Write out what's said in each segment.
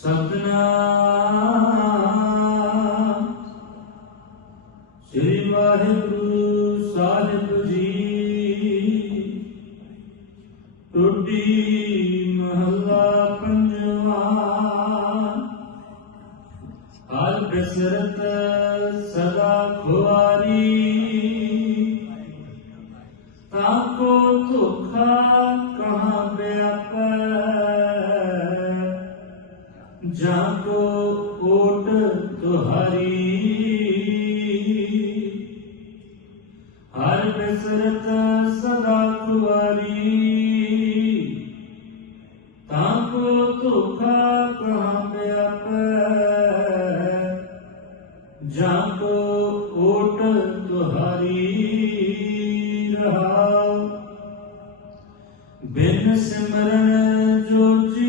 ਸਤਨਾਮ। ਸ੍ਰੀ ਵਾਹਿਗੁਰੂ ਸਾਹਿਬ ਜੀ ਟੁੱਟੀ ਮਹੱਲਾ ਪੰਜਵਾ। ਹਰ ਬਿਸਰਤ ਸਦਾ ਖੁਆਰੀ। ਤਾਂ ਕੋ ਧੋਖਾ ਕਹਾਂ ਵਿਆਪੈ? जाको ओट तुहारी। हर बिसरत सदा कुवारी। ताको धोखा कहाँ पे आप। जाको ओट तुहारी रहा बिन सिमरन जो जी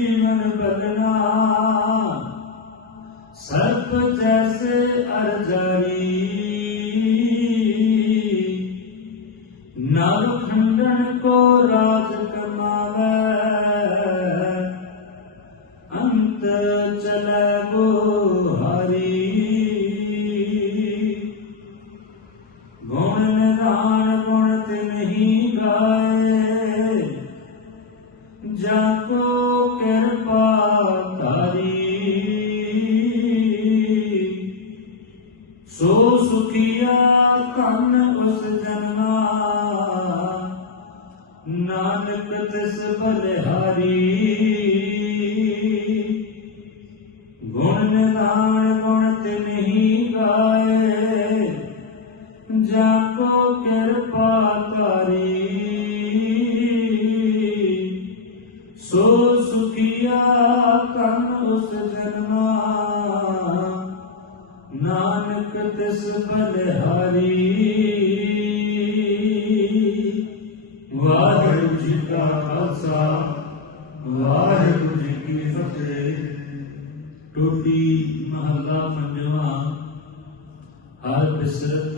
चलबो हरि। गुण निधान, गुण तिन्ही गाए। जाको कृपा तारी। सो सुखिया तन उस जन्मा नानक तिस बलिहारी। ਜਾ ਕੋ ਕਿਰਪਾ ਕਰੀ ਸੋ ਸੁਖੀਆ ਤਨ ਉਸ ਜਨਮਾ। ਨਾਨਕ ਤਿਸ ਬਲਿਹਾਰੀ। ਵਾਹਿਗੁਰੂ ਜੀ ਕਾ ਖਾਲਸਾ, ਵਾਹਿਗੁਰੂ ਜੀ ਕੀ ਫਤਿਹ। ਟੋਟੀ ਮਹੱਲਾ ਪੰਜਵਾ, ਹਰ ਬਿਸਰਤ